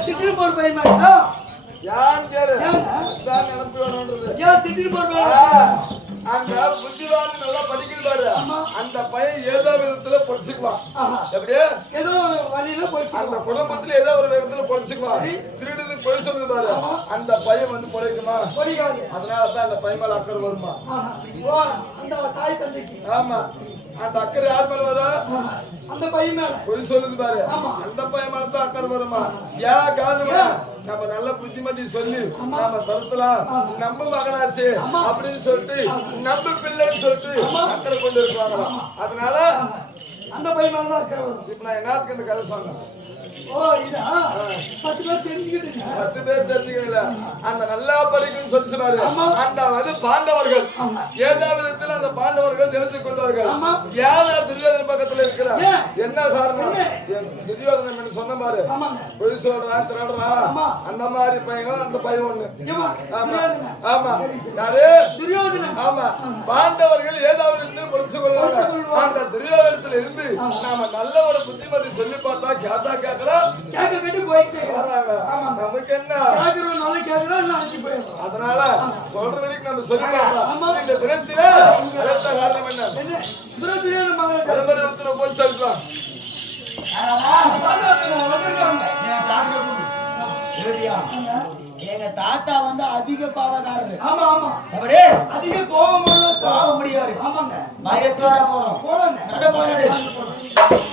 திட்டு போற பையன் மாட்டா யான் கேளு நான் நினைப்பு வரணும்ன்றது ஏன் திட்டு போற அந்த புத்திவான் நல்லா படிக்கிறாரு அந்த பையன் ஏதோ விதத்துல பொடிச்சுக்குவான் எப்படியே ஏதோ வழியில போயிடுச்சு அந்த குடும்பத்துல ஏதோ ஒரு விதத்துல பொடிச்சுக்குவான் திருடுன்னு பொய் சொல்லுது பாரு அந்த பையன் வந்து பொழைக்குமா பொழிக்காது அதனாலதான் அந்த பையன் மேல அக்கறை வருமா அந்த தாய் தந்தைக்கு ஆமா அந்த அக்கறை யார் மேல வரும் அந்த பையன் மேல பொய் சொல்லுது பாரு அந்த பையன் மேல தான் அக்கறை வருமா ஏன் காரணம் நம்ம நல்ல புத்திமதி சொல்லி நாம தரத்தலாம் நம்ம மகனாச்சு அப்படின்னு சொல்லிட்டு நம்ம பிள்ளைன்னு சொல்லிட்டு அக்கறை கொண்டு இருப்பாங்களா அதனால அந்த பையன் மேலதான் அக்கறை வரும் இப்ப நான் என்னத்துக்கு இந்த கதை சொன்னேன் ஓ இதா 10 பேர் தெரிஞ்சுக்கிட்டீங்க 10 பேர் தெரிஞ்சுக்கல அந்த நல்லா படிக்கும் சொல்லி சொன்னாரு அந்த வந்து பாண்டவர்கள் ஏதாவது விதத்தில் அந்த பாண்டவர்கள் தெரிந்து கொண்டார்கள் யாரா துரியோதன பக்கத்துல இருக்கிறார் என்ன காரணம் துரியோதனன் சொன்ன மாதிரி பொய் சொல்றான் திருடுறான் அந்த மாதிரி பையன் அந்த பையன் ஒண்ணு ஆமா யாரு துரியோதனன் ஆமா பாண்டவர்கள் ஏதாவது இருந்து பொழிச்சு கொள்வாங்க அந்த துரியோதனத்துல இருந்து நாம நல்ல ஒரு புத்திமதி சொல்லி பார்த்தா கேட்டா கேட்கலாம் கேட்க கேட்டு போயிட்டே நமக்கு என்ன கேட்கறோம் நல்லா கேட்கறோம் எல்லாம் அஞ்சு போயிடும் அதனால சொல்ற வரைக்கும் நம்ம சொல்லி பார்க்கலாம் இந்த விரத்தில அடுத்த காரணம் என்ன துரியோதன மகன் பரமரத்துல போய் சொல்றான் எங்க தாத்தா வந்து அதிக பாவக்காரரு ஆமா ஆமா அவரே அதிக கோபம் முடியாது ஆமாங்க பயத்தோட போறோம் போறோம் நட போறோம்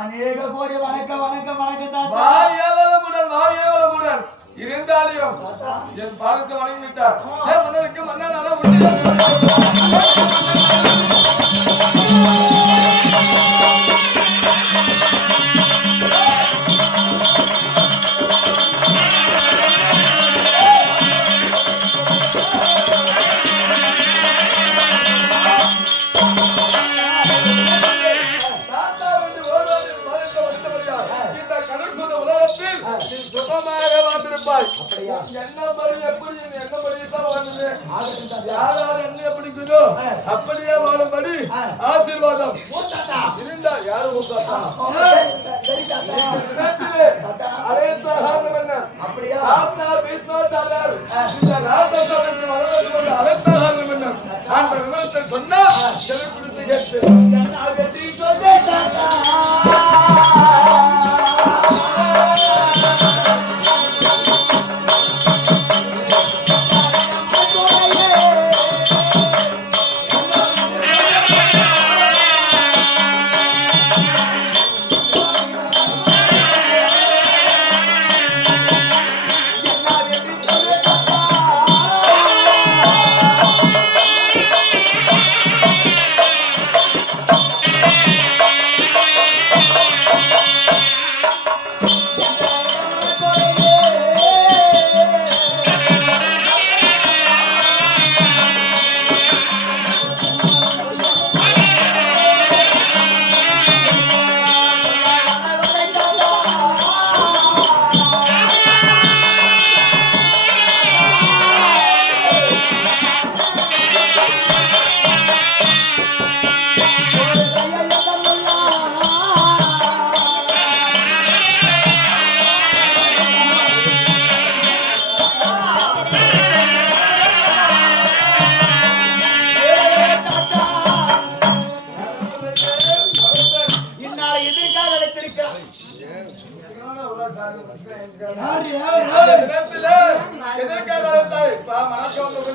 அநேக கோடி வணக்கம் வணக்கம் வணக்கம் வாழ்முடன் இருந்தாலும் என் பாதத்தை வணங்கி விட்டார் மன்னருக்கு மன்னனால அப்படியே வாழும்படி ஆசீர்வாதம் இருந்தால் யாரும் அந்த விவரத்தை சொன்னா கேட்டு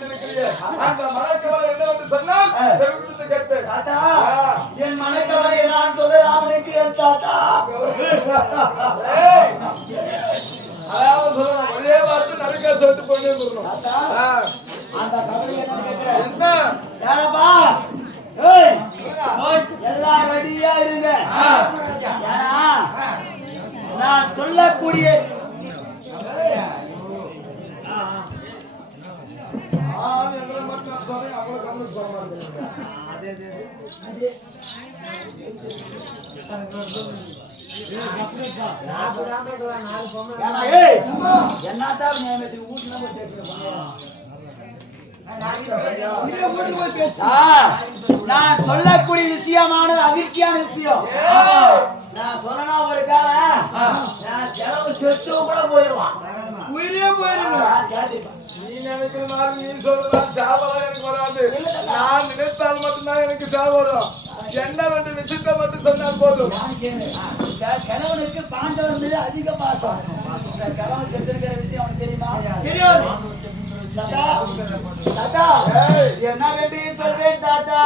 கொண்டிருக்கிறீர்கள் அந்த மனக்கவலை என்னவென்று சொன்னால் செவி கொடுத்து கேட்டு தாத்தா என் மனக்கவலை நான் சொல்ல அவனுக்கு என் தாத்தா அதாவது சொல்லணும் ஒரே வார்த்தை நடுக்க சொல்லிட்டு கொண்டு வந்துடணும் அந்த கவலை என்னன்னு கேட்கிறேன் என்ன யாரப்பா எல்லாம் ரெடியா இருங்க ஏன்னா நான் சொல்லக்கூடிய என்னத்தான் நான் சொல்லக்கூடிய விஷயமானது அதிர்ச்சியான விஷயம் நான் சொல்லனா ஒரு நான் செலவு செத்து கூட போயிடுவான் உயிரே போயிடுவேன் நீ நினைக்கிற மாதிரி நீ சொல்றதான் சாவலாம் எனக்கு வராது நான் நினைத்தால் மட்டும்தான் எனக்கு சாவு வரும் என்ன வந்து விஷயத்தை மட்டும் சொன்னால் போதும் கணவனுக்கு பாண்டவர் மீது அதிக பாசம் இந்த கணவன் செஞ்சிருக்கிற விஷயம் அவனுக்கு தெரியுமா தெரியாது தாத்தா தாத்தா என்ன வேண்டி சொல்வேன் தாத்தா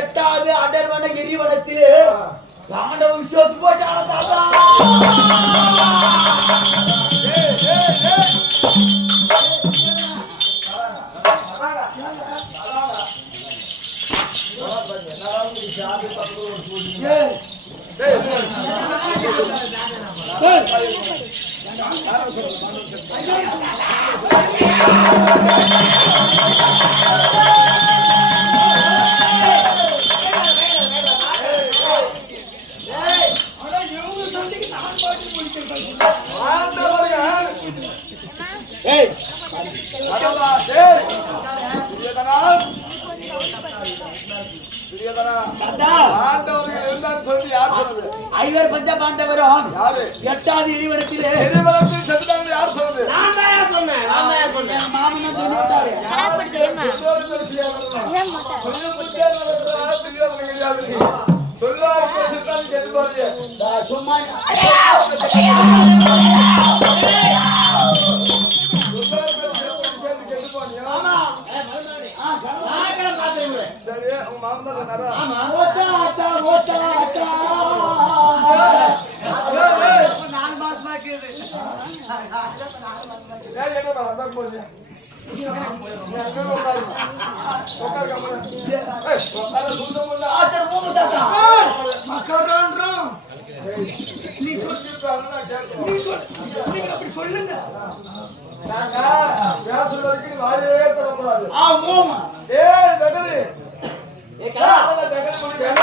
எட்டாவது அடர்வன எரிவனத்திலே பாண்டவ விஷயத்து போட்டால தாத்தா ஐவர் பஞ்ச பாண்டவரும் எட்டாவது எரிவனத்திலே யார் சொல்றது மாமன் சொல்லிட்டாரு சும்மா மறந்துடுறாரா? ஓட்டா ஆட்டா ஓட்டா ஆட்டா 4 மாசமா இருக்குது. ஏன் என்ன நான் வந்தா போகுது? நீ அங்கே உட்காரு. உட்காரு கம்முனு. ஏய், உட்காரு, சுத்தமுல்ல. ஆட்டா மூணு தாத்தா மக்கள்ன்றோம். நீ சொல்லிருப்பாங்க, நான் கேட்கிறேன். நீங்க அப்படி சொல்லுங்க. நாங்க பேசுற வரைக்கும் நீ வாயே திறக்கக்கூடாது. மூணு ஏய், தகடு. ஏய், தகடு பண்ணி வேலை